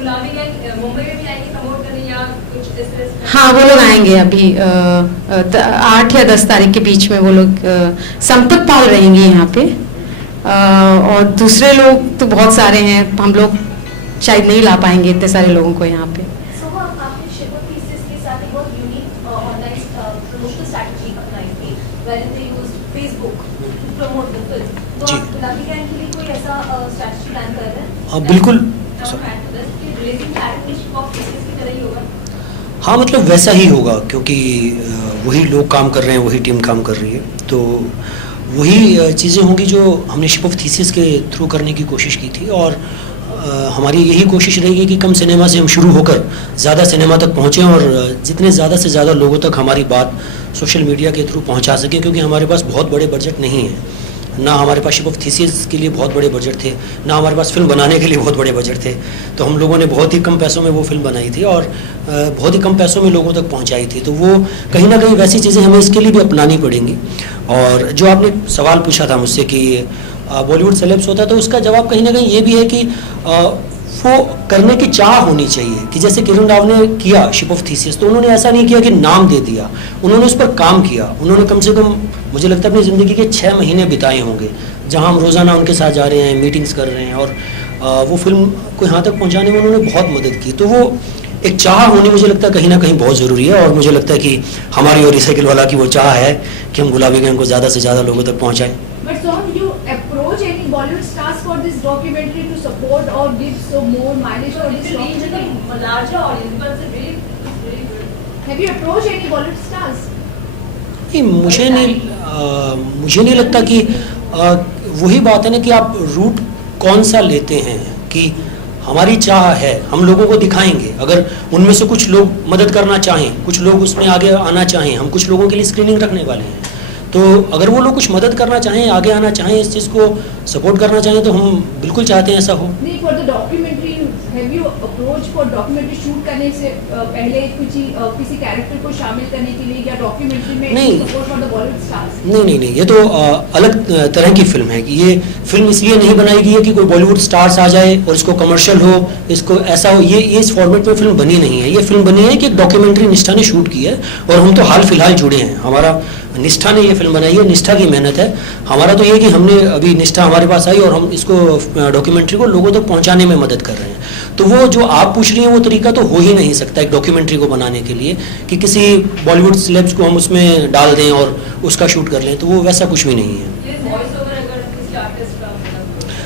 गुलाबी गैंग मुंबई में भी आएंगे प्रमोट करने या कुछ इस तरह से? हाँ, वो लोग आएंगे अभी 8 या 10 तारीख के बीच में वो लोग। संपत पाल रहेंगी यहाँ पे, और दूसरे लोग तो बहुत सारे हैं, हम लोग शायद नहीं ला पाएंगे इतने सारे लोगों को यहाँ पे। आपने शिपो थीसिस के साथ एक बहुत यूनिक ऑनलाइन प्रमोशनल स्ट्रैटेजी अपनाई थी, wherein they used Facebook to promote the film. तो आप गुलाबी गैंग के लिए कोई ऐसा स्ट्रैटेजी प्लान कर रहे हैं? हाँ बिल्कुल। हाँ मतलब वैसा ही होगा, क्योंकि वही लोग काम कर रहे हैं, वही टीम काम कर रही है, तो वही चीज़ें होंगी जो हमने शिप ऑफ थीसिस के थ्रू करने की कोशिश की थी। और हमारी यही कोशिश रहेगी कि कम सिनेमा से हम शुरू होकर ज़्यादा सिनेमा तक पहुँचें और जितने ज़्यादा से ज़्यादा लोगों तक हमारी बात सोशल मीडिया के थ्रू पहुँचा सकें, क्योंकि हमारे पास बहुत बड़े बजट नहीं है। ना हमारे पास शिप ऑफ थीसिस के लिए बहुत बड़े बजट थे, ना हमारे पास फिल्म बनाने के लिए बहुत बड़े बजट थे। तो हम लोगों ने बहुत ही कम पैसों में वो फिल्म बनाई थी और बहुत ही कम पैसों में लोगों तक पहुंचाई थी। तो वो कहीं ना कहीं वैसी चीज़ें हमें इसके लिए भी अपनानी पड़ेंगी। और जो आपने सवाल पूछा था मुझसे कि बॉलीवुड सेलेब्स होता है, तो उसका जवाब कहीं ना कहीं ये भी है कि वो करने की चाह होनी चाहिए। कि जैसे किरण राव ने किया शिप ऑफ थीसिस, तो उन्होंने ऐसा नहीं किया कि नाम दे दिया, उन्होंने उस पर काम किया। उन्होंने कम से कम मुझे लगता है अपनी ज़िंदगी के 6 महीने बिताए होंगे, जहां हम रोज़ाना उनके साथ जा रहे हैं, मीटिंग्स कर रहे हैं, और वो फिल्म को यहाँ तक पहुँचाने में उन्होंने बहुत मदद की। तो वो एक चाह होनी मुझे लगता है कहीं ना कहीं बहुत ज़रूरी है। और मुझे लगता है कि हमारी और रिसाइकिल वाला की वो चाह है कि हम गुलाबी गैंग को ज़्यादा से ज़्यादा लोगों तक पहुँचाएँ। Approach any Bollywood stars for this documentary to support or give so more mileage for this documentary? Larger audience, but it's really good. Have you approached any Bollywood stars? नहीं, मुझे नहीं लगता कि वही बात है ना कि आप रूट कौन सा लेते हैं। कि हमारी चाह है, हम लोगों को दिखाएंगे। अगर उनमें से कुछ लोग मदद करना चाहें, कुछ लोग उसमें आगे आना चाहें, हम कुछ लोगों के लिए स्क्रीनिंग रखने वाले हैं। तो अगर वो लोग कुछ मदद करना चाहें, आगे आना चाहें, इस चीज़ को सपोर्ट करना चाहें, तो हम बिल्कुल चाहते हैं ऐसा हो। नहीं, for the documentary have you approach for documentary shoot करने से पहले किसी कैरेक्टर को शामिल करने के लिए, या डॉक्यूमेंट्री में support for the Bollywood stars? नहीं, ये तो अलग तरह की फिल्म है। कि ये फिल्म इसलिए नहीं बनाई गई है कि कोई बॉलीवुड स्टार्स आ जाए और इसको कमर्शियल हो, इसको ऐसा हो। ये इस फॉर्मेट में फिल्म बनी नहीं है। ये फिल्म बनी है कि एक डॉक्यूमेंट्री निष्ठा ने शूट की है, और हम तो हाल फिलहाल जुड़े हैं। हमारा निष्ठा ने ये फिल्म बनाई है, निष्ठा की मेहनत है। हमारा तो ये कि हमने अभी निष्ठा हमारे पास आई और हम इसको डॉक्यूमेंट्री को लोगों तक पहुंचाने में मदद कर रहे हैं। तो वो जो आप पूछ रही हैं वो तरीका तो हो ही नहीं सकता एक डॉक्यूमेंट्री को बनाने के लिए कि किसी बॉलीवुड सेलेब्स को हम उसमें डाल दें और उसका शूट कर लें। तो वो वैसा कुछ भी नहीं है।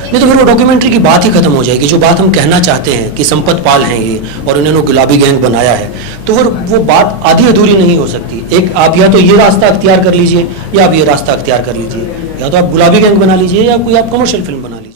नहीं तो फिर वो डॉक्यूमेंट्री की बात ही खत्म हो जाएगी। जो बात हम कहना चाहते हैं कि संपत पाल हैं ये और इन्होंने गुलाबी गैंग बनाया है, तो फिर वो बात आधी अधूरी नहीं हो सकती। एक आप या तो ये रास्ता अख्तियार कर लीजिए, या आप ये रास्ता अख्तियार कर लीजिए, या तो आप गुलाबी गैंग बना लीजिए, या कोई आप कमर्शियल फिल्म बना लीजिए।